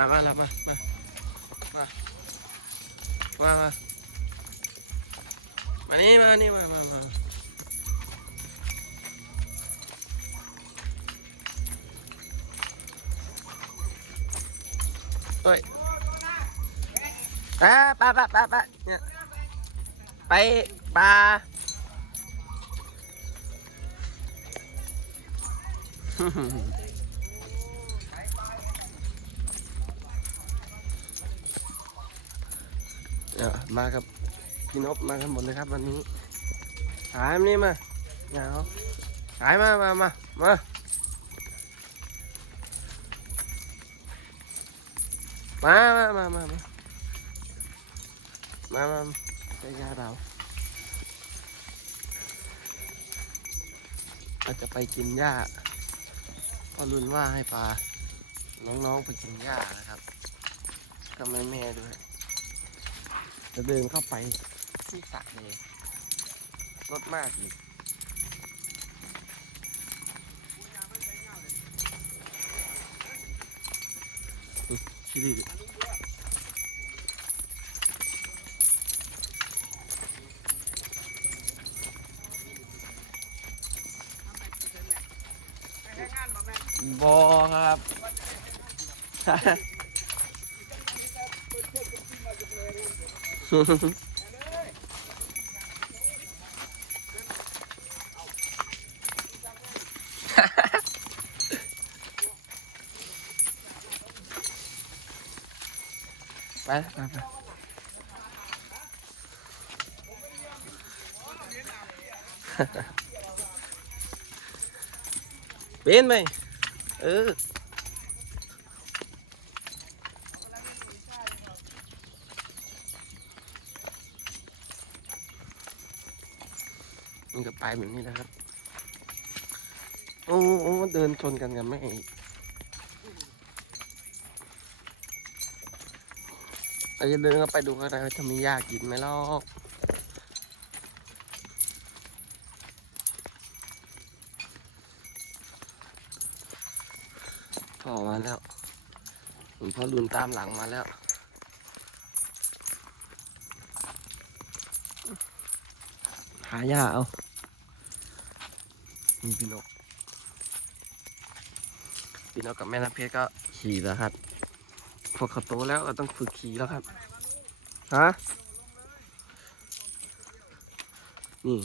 มามาล้วมา มา มา มา มา มานี่ มา นี่ มา มามาเฮ้ยไปไปไปไปไปเนี่ยไปปลาฮึ่ม เดี๋ยวมากับพี่นพมากันหมดเลยครับวันนี้ขายมันนี่มาเดี๋ยวขายมามามามามามามามามามามาใจยาเราเราจะไปกินหญ้าพอรุนว่าให้ปลาน้องๆไปกินหญ้านะครับก็แม่แม่ๆด้วย จะเดินเข้าไปที่สระเลยรถมากอีกนี่ชิลิบอครับ ไปไปไปเป็นไหมเออ มันก็ไปแบบนี้นะครับ โอ้โอ้เดินชนกันกับแม่อีกเราจะเดินเข้าไปดูข้างในจะมีหญ้ากินไหมลอกพ่อมาแล้วหลวงพ่อลุนตามหลังมาแล้ว หาหญ้าเอานี่พี่นกพี่นกกับแม่น้ำเพชรก็ขี่แล้วครับ พวกเขาโตแล้วก็ต้องฝึกขี่แล้วครับ ฮะ นี่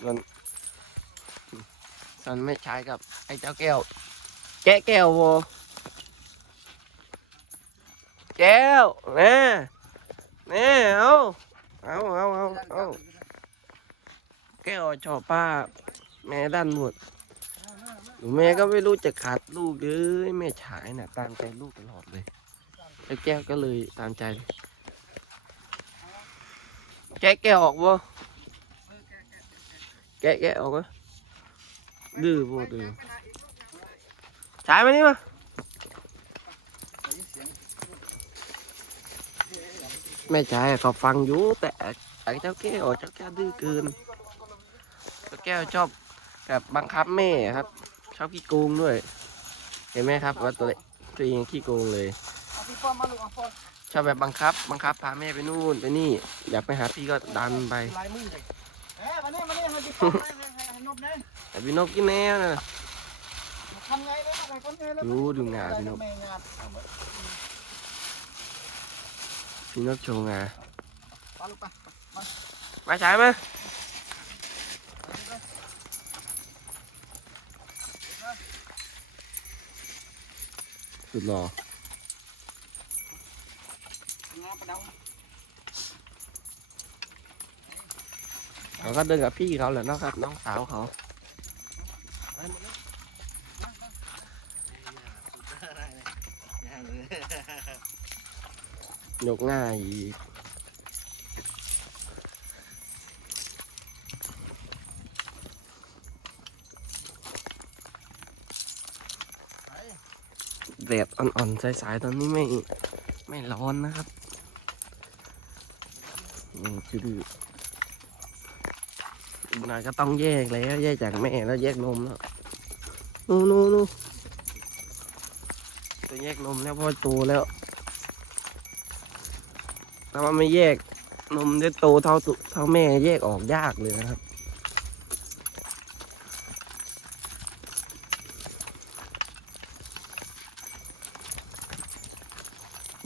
ส่วนส่วนไม่ใช้กับไอ้เจ้าแก้ว แกะแก้วโวแก้วแน่แน่เอาเอาเอาเอาเอาแก้วชอบป้า แม่ด้านหมดหรือแม่ก็ไม่รู้จะขาดลูกเลยแม่ฉายน่ะ ตามใจลูกตลอดเลยแล้วแก้วก็เลยตามใจแกะแกะออกบ่แกะแกะออกวะดื้อบ่ดื้อฉายมานี่มาแม่ชายเขาฟังอยู่แต่ไอ้เจ้าแก้วเจ้าแก้วดื้อเกิน เจ้าแก้วชอบแบบบังคับแม่ครับ ชอบขี้โกงด้วย เห็นไหมครับว่าตัวตัวเองขี้โกงเลย เอาพี่ป้อมมาลูกเอาป้อมชอบแบบบังคับ บังคับพาแม่ไปนู่นไปนี่ อยากไปหาพี่ก็ดันไปลายมือเลยเอ๊ะมาเนี่ยมาเนี่ยให้พี่ป้อมให้ให้ให้นบเนี่ยแต่พี่นกกินแน่นะ ทำไงเลยทำไงคนไงเลยดูดูงานพี่นก แม่งานเอามาพี่นกโชว์งาไปลูกไป มาฉายม สุดหล่อเขาก็เดินกับพี่เขาแหละนะครับ น้องสาวเขายกง่าย แดดอ่อนๆสายๆตอนนี้ไม่ไม่ร้อนนะครับนี่คืออีกหน่อยก็ต้องแยกแล้วแยกจากแม่แล้วแยกนมแล้วนู่นนู่นจะแยกนมแล้วพราะโตแล้วถ้าว่าไม่แยกนมได้โตเท่าตุเท่าแม่แยกออกยากเลยนะครับ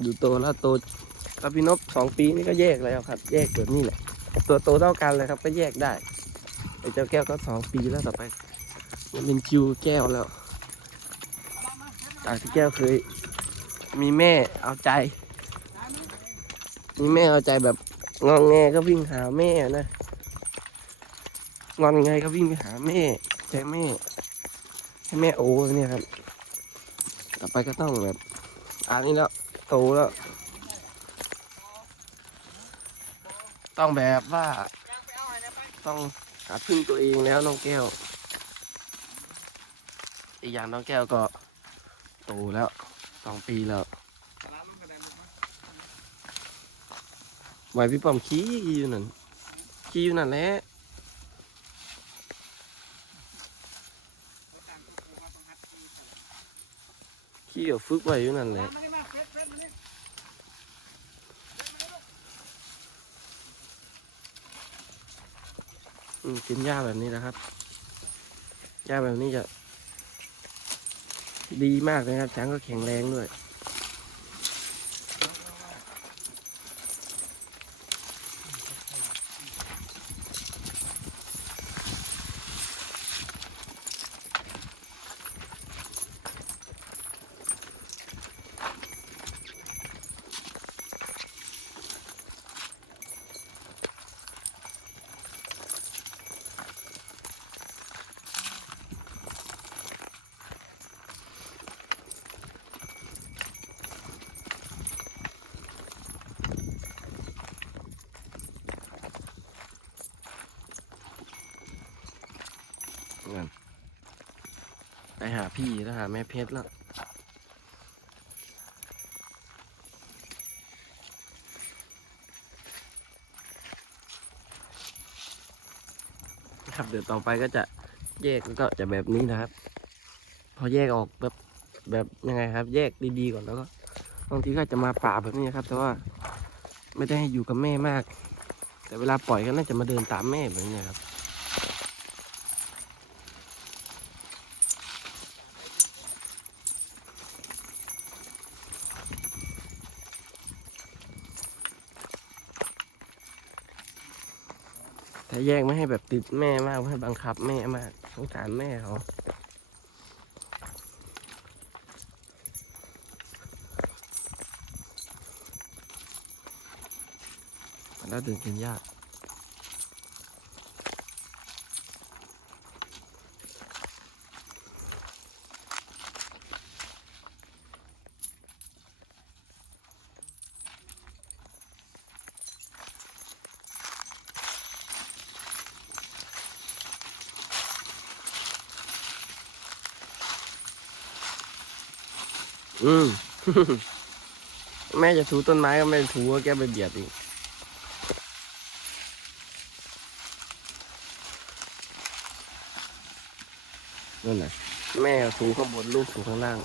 อยู่โตแล้วโตกับพี่นพสองปีนี่ก็แยกแล้วครับ แยกแบบนี้แหละ ตัวโตเท่ากันเลยครับ ก็แยกได้ไอ้เจ้าแก้วก็สองปีแล้วต่อไปมันเป็นคิวแก้วแล้วจากที่แก้วเคย มีแม่เอาใจ มีแม่เอาใจแบบงองแงก็วิ่งหาแม่นะงอนไงก็วิ่งไปหาแม่ใจแม่ให้แม่โอ้เนี่ยครับ ต่อไปก็ต้องแบบอันนี้แล้ว โตแล้ว ต้องแบบว่า ต้องหาพึ่งตัวเองแล้วน้องแก้ว อีกอย่างน้องแก้วก็โตแล้วสองปีแล้วไว้พี่ป้อมขี้อยู่นั่นขี้อยู่นั่นแหละขี้กับฝึกไว้อยู่นั่นแหละ มานี่มาเฟสเฟสมานี่ อืม กินหญ้าแบบนี้นะครับ หญ้าแบบนี้จะ ดีมากเลยครับช้างก็แข็งแรงด้วย ไปหาพี่แล้วหาแม่เพชรแล้วครับเดี๋ยวต่อไปก็จะแยกแล้วก็จะแบบนี้นะครับ พอแยกออกแบบแบบยังไงครับ แยกดีๆก่อนแล้วก็บางทีก็จะมาป่าแบบนี้ครับ แต่ว่าไม่ได้ให้อยู่กับแม่มาก แต่เวลาปล่อยก็น่าจะมาเดินตามแม่แบบนี้ครับ ถ้าแยกไม่ให้แบบติดแม่มากไม่ให้บังคับแม่มากสงสารแม่เขาแล้วดึงกินยาก อืมแม่จะถูต้นไม้ก็ไม่ถูแกไปเบียดอีกนั่นแหละแม่ถูข้างบนลูกถูข้างล่าง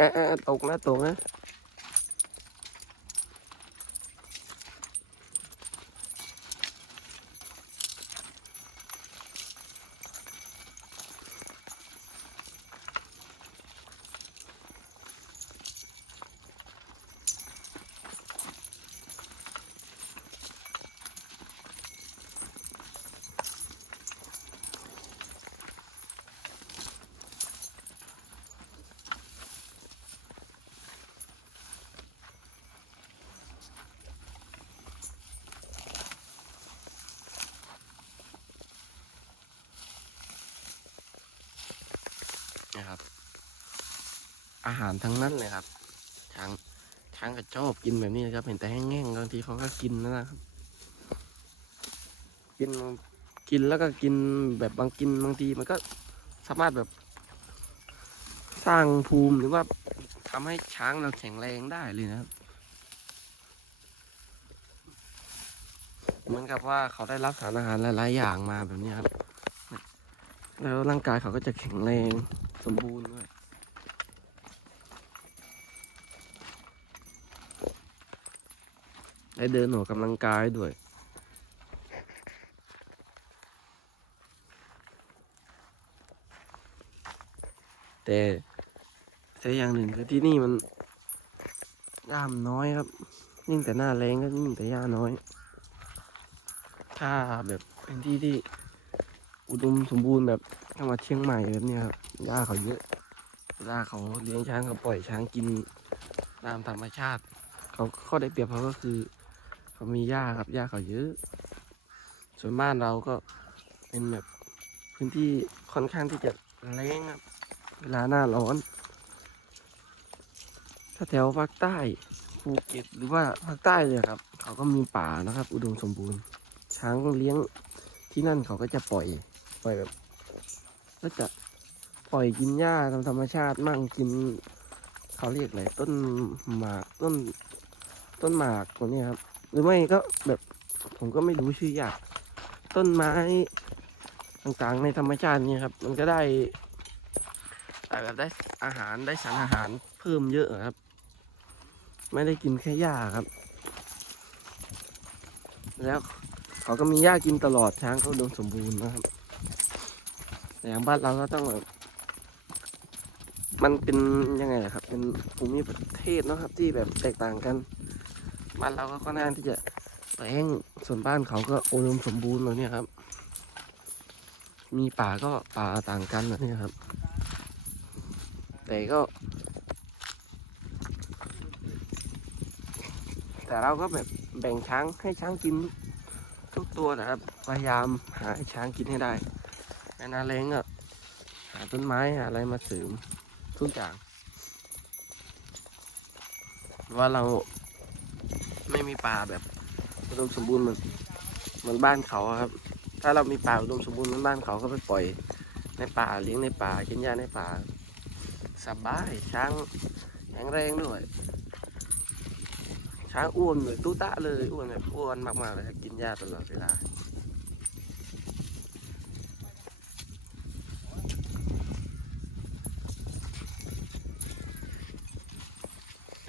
อะอะตก นะตกนะอาหารทั้งนั้นเลยครับ ช้างช้างก็ชอบกินแบบนี้นะครับ เห็นแต่แห้งๆบางทีเขาก็กินนะครับ กินกินแล้วก็กินแบบบางกินบางทีมันก็สามารถแบบ สร้างภูมิหรือว่าทำให้ช้างเราแข็งแรงได้เลยนะครับ เหมือนกับว่าเขาได้รับสารอาหารหลายๆอย่างมาแบบนี้ครับ แล้วร่างกายเขาก็จะแข็งแรง สมบูรณ์ด้วยได้เดินออกกำลังกายด้วย แต่แต่อย่างหนึ่งคือที่นี่มันหญ้ามนน้อยครับ ยิ่งแต่หน้าแรงก็ยิ่งแต่หญ้าน้อย ถ้าแบบเป็นที่ที่อุดมสมบูรณ์แบบ จังหวัดเชียงใหม่แบบเนี้ยครับหญ้าเขาเยอะเวลาเขาเลี้ยงช้างเขาปล่อยช้างกินตามธรรมชาติ เขาข้อได้เปรียบเขาก็คือ เขามีหญ้าครับหญ้าเขาเยอะ ส่วนบ้านเราก็เป็นแบบพื้นที่ค่อนข้างที่จะแรงครับ เวลาหน้าร้อน ถ้าแถวภาคใต้ภูเก็ตหรือว่าภาคใต้เลยครับ เขาก็มีป่านะครับ อุดมสมบูรณ์ ช้างเลี้ยงที่นั่นเขาก็จะปล่อย ปล่อยแบบ ก็จะปล่อยกินหญ้าตามธรรมชาติมั่งกิน เขาเรียกอะไรต้นหมากต้น ต้นหมากตัวนี้ครับ หรือไม่ก็แบบผมก็ไม่รู้ชื่อยากต้นไม้ต่างๆในธรรมชาตินี่ครับ มันก็ได้แต่แบบได้อาหารได้สารอาหารเพิ่มเยอะครับ ไม่ได้กินแค่หญ้าครับ แล้วเขาก็มีหญ้ากินตลอดช้างเขาอุดมสมบูรณ์นะครับ แต่อย่างบ้านเราก็ต้องแบบมันเป็นยังไงล่ะครับ เป็นภูมิประเทศนะครับ ที่แบบแตกต่างกัน บ้านเราก็ค่อนข้างที่จะแรงส่วนบ้านเขาก็อุดมสมบูรณ์เลยเนี่ยครับ มีป่าก็ป่าต่างกันนะเนี่ยครับ แต่ก็ แต่เราก็แบบแบ่งช้างให้ช้างกินทุกตัวนะครับ พยายามหาให้ช้างกินให้ได้ แม่นาแรงก็หาต้นไม้หาอะไรมาเสริมทุกอย่าง ว่าเราไม่มีป่าแบบอุดมสมบูรณ์เหมือนเหมือนบ้านเขาครับ ถ้าเรามีป่าอุดมสมบูรณ์เหมือนบ้านเขาก็ไปปล่อย ในป่าเลี้ยงในป่ากินหญ้าในป่า สบายช้างแข็งแรงด้วยช้างอ้วนเลยตู้ตะเลยอ้วนแบบอ้วนมากๆเลยกินหญ้าตลอดเวลา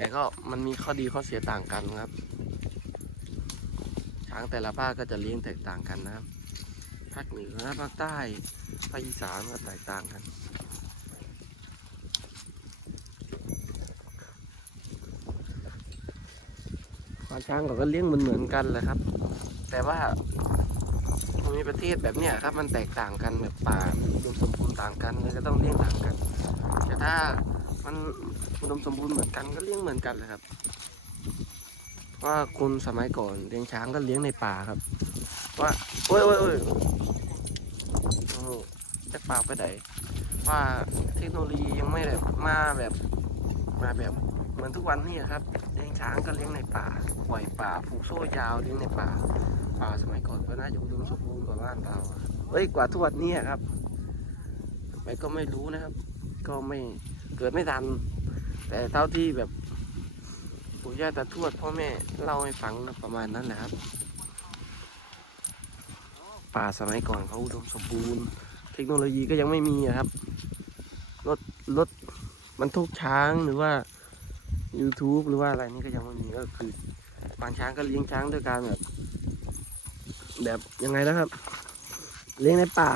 แต่ก็มันมีข้อดีข้อเสียต่างกันครับ ช้างแต่ละภาคก็จะเลี้ยงแตกต่างกันนะครับภาคเหนือภาคใต้ภาคอีสานก็แตกต่างกันควานช้างเขาก็เลี้ยงเหมือนเหมือนกันแหละครับ แต่ว่าภูมิประเทศแบบเนี้ยครับ มันแตกต่างกันแบบป่าอุดมสมบูรณ์ต่างกันเลยก็ต้องเลี้ยงต่างกัน แต่ถ้ามัน อุดมสมบูรณ์เหมือนกันก็เลี้ยงเหมือนกันเลยครับเพราะว่าคนสมัยก่อนเลี้ยงช้างก็เลี้ยงในป่าครับ ว่าโอ้ยโอ้ยโอ้ยโอ้จะฝาไปไหนว่าเทคโนโลยียังไม่แบบมาแบบมาแบบเหมือนทุกวันนี้ครับเลี้ยงช้างก็เลี้ยงในป่าปล่อยป่าผูกโซ่ยาวเลี้ยงในป่าป่าสมัยก่อนก็น่าจะอุดมสมบูรณ์กว่าบ้านเราเอ้ยกว่าทุกวันนี้ครับไม่ก็ไม่รู้นะครับ ก็ไม่เกิดไม่ทัน แต่เท่าที่แบบปู่ย่าตาทวดพ่อแม่เล่าให้ฟังนะประมาณนั้นแหละครับ ป่าสมัยก่อนเขาอุดมสมบูรณ์ เทคโนโลยีก็ยังไม่มีครับ รถรถบรรทุกช้างหรือว่า YouTube หรือว่าอะไรนี่ก็ยังไม่มีก็คือบางช้างก็เลี้ยงช้างด้วยการแบบ แบบยังไงนะครับ เลี้ยงในป่า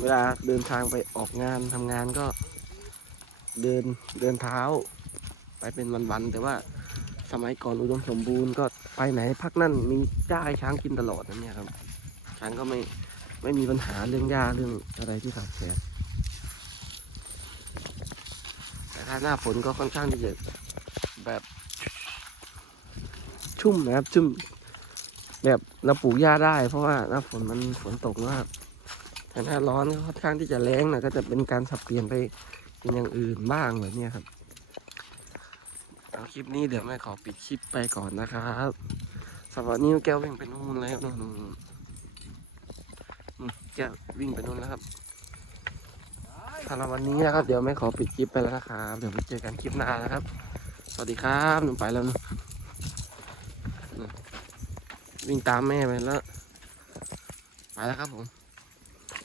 เวลาเดินทางไปออกงานทำงานก็ เดินเดินเท้า ไปเป็นวันๆแต่ว่าสมัยก่อนอุดมสมบูรณ์ก็ไปไหนพักนั่นมีหญ้าให้ช้างกินตลอดนั่นเนี่ยครับ ช้างก็ไม่ไม่มีปัญหาเรื่องหญ้าเรื่องอะไรที่ขาดแคลนแต่ถ้าหน้าฝนก็ค่อนข้างที่จะแบบชุ่มนะครับชุ่มแบบเราปลูกหญ้าได้ เพราะว่าหน้าฝนมันฝนตกนะครับแต่หน้าร้อนก็ค่อนข้างที่จะแรงนะก็จะเป็นการสับเปลี่ยนไป เป็นอย่างอื่นบ้างแบบนี้ครับเอาคลิปนี้เดี๋ยวแม่ขอปิดคลิปไปก่อนนะครับสำหรับนิ้วแก้ววิ่งไปนู่นแล้วนู่นนู่นอืมแก้ววิ่งไปนู่นแล้วครับสำหรับวันนี้นะครับ เดี๋ยวแม่ขอปิดคลิปไปแล้วนะครับเดี๋ยวไปเจอกันคลิปหน้านะครับ สวัสดีครับหนูไปแล้วนะวิ่งตามแม่ไปแล้วไปแล้วครับผม